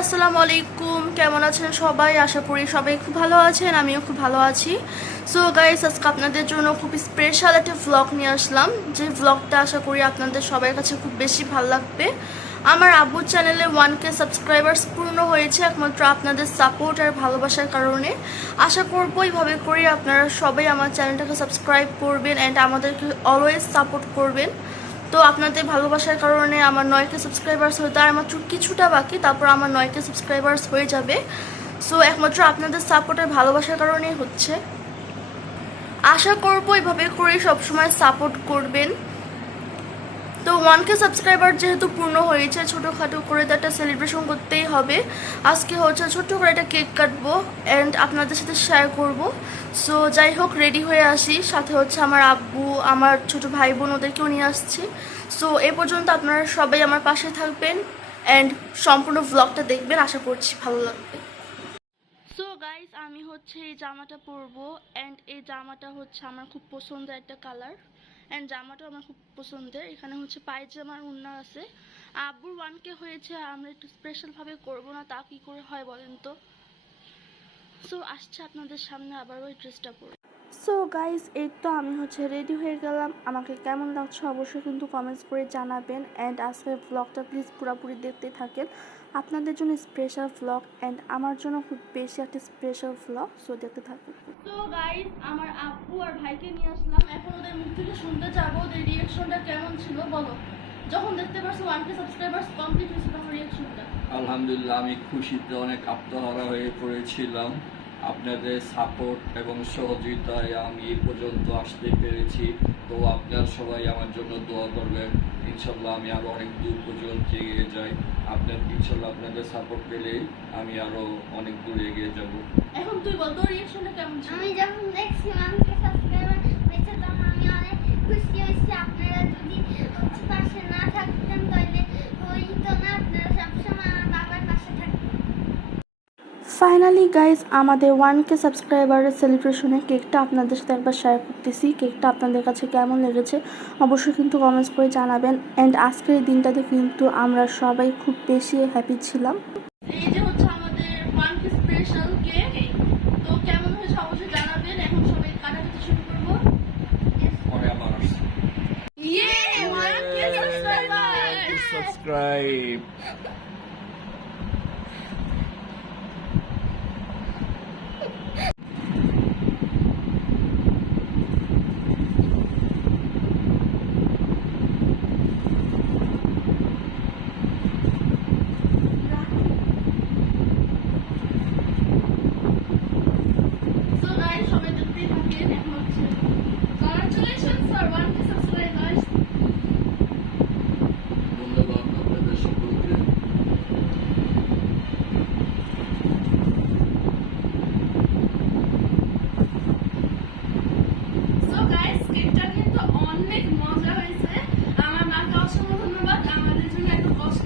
আলাইকুম। কেমন আছেন সবাই? আশা করি সবাই খুব ভালো আছেন, আমিও খুব ভালো আছি। সো গাইস আজকে আপনাদের জন্য খুব স্পেশাল একটা ভ্লগ নিয়ে আসলাম। যে ভ্লগটা আশা করি আপনাদের সবার কাছে খুব বেশি ভালো লাগবে। আমার আব্বুর চ্যানেলে ওয়ান কে সাবস্ক্রাইবার্স পূর্ণ হয়েছে একমাত্র আপনাদের সাপোর্ট আর ভালোবাসার কারণে। আশা করব এইভাবে করে আপনারা সবাই আমার চ্যানেলটাকে সাবস্ক্রাইব করবেন অ্যান্ড আমাদেরকে অলওয়েজ সাপোর্ট করবেন। তো আপনাদের ভালোবাসার কারণে আমার নয়কে সাবস্ক্রাইবার্স হতে আর মাত্র কিছুটা বাকি, তারপর আমার নয়কে সাবস্ক্রাইবার্স হয়ে যাবে। সো একমাত্র আপনাদের সাপোর্টের ভালোবাসার কারণেই হচ্ছে। আশা করব এভাবে করে সবসময় সাপোর্ট করবেন। তো ওয়ানকে সাবস্ক্রাইবার যেহেতু পূর্ণ হয়েছে, ছোটোখাটো করে তো একটা সেলিব্রেশন করতেই হবে। আজকে হচ্ছে ছোট্ট করে একটা কেক কাটবো অ্যান্ড আপনাদের সাথে শেয়ার করব। সো যাই হোক রেডি হয়ে আসি। সাথে হচ্ছে আমার আব্বু, আমার ছোট ভাই বোন ওদেরকেও নিয়ে আসছি। সো এ পর্যন্ত আপনারা সবাই আমার পাশে থাকবেন অ্যান্ড সম্পূর্ণ ব্লগটা দেখবেন। আশা করছি ভালো লাগবে। সো গাইস আমি হচ্ছে এই জামাটা পরবো অ্যান্ড এই জামাটা হচ্ছে আমার খুব পছন্দের একটা কালার অ্যান্ড জামাটাও আমার খুব পছন্দের। এখানে হচ্ছে পায়জামার উন্না আছে। আব্বুর ওয়ানকে হয়েছে, আমরা একটু স্পেশালভাবে করব না, তা কী করে হয় বলেন তো? সো আসছে আপনাদের সামনে আবারও এই ড্রেসটা পরে। সো গাইস এই তো আমি হচ্ছে রেডি হয়ে গেলাম। আমাকে কেমন লাগছে অবশ্যই কিন্তু কমেন্টস করে জানাবেন। অ্যান্ড আজকের ব্লগটা প্লিজ পুরোপুরি দেখতে থাকেন। আপনাদের জন্য স্পেশাল ব্লগ অ্যান্ড আমার জন্য খুব বেশি একটা স্পেশাল ব্লগ সো দেখতে থাকুন। তো গাইস আমার আব্বু আর ভাইকে নিয়ে আসলাম। এখন ওদের মুখ থেকে শুনতে যাব ওদের রিয়াকশনটা কেমন ছিল বলো। যখন দেখতে পারছ ওয়ানকে সাবস্ক্রাইবার্স কমপ্লিট হয়েছে তখন রিয়াকশনটা আলহামদুলিল্লাহ আমি খুশিতে অনেক আত্মহারা হয়ে পড়েছিলাম। আপনাদের সাপোর্ট এবং সহযোগিতায় আমি এই পর্যন্ত আসতে পেরেছি। তো আপনার সবাই আমার জন্য দোয়া করবেন। ইনশাল্লাহ আমি আরও অনেক দূর পর্যন্ত এগিয়ে যাই। আপনার ইনশাল্লাহ আপনাদের সাপোর্ট পেলেই আমি আরও অনেক দূর এগিয়ে যাব। এখন তুই বল তোর রিয়াকশনটা কেমন আমি যখন দেখছি মানুষকে সাবস্ক্রাইবার হয়েছে তখন আমি অনেক খুশি হয়েছি আপনারা যদি হচ্ছে পাশে না থাকতেন তাহলে হইতো না আপনারা সবসময় আমার বাবার পাশে থাকতেন ফাইনালি গাইজ আমাদের ওয়ান কে সাবস্ক্রাইবারের সেলিব্রেশনে কেকটা আপনাদের সাথে একবার শেয়ার করতেছি। কেকটা আপনাদের কাছে কেমন লেগেছে অবশ্যই কিন্তু কমেন্টস করে জানাবেন। অ্যান্ড আজকের এই দিনটাতে কিন্তু আমরা সবাই খুব বেশি হ্যাপি ছিলাম। এই যে হচ্ছে আমাদের ওয়ান কে স্পেশাল কেক তো কেমন হয়েছে অবশ্যই জানাবেন। এখন সবাই কাটাকাটি শুরু করব। পরে আবার আসছি ইয়ে অসংখ্য ধন্যবাদ আমাদের জন্য এত কষ্ট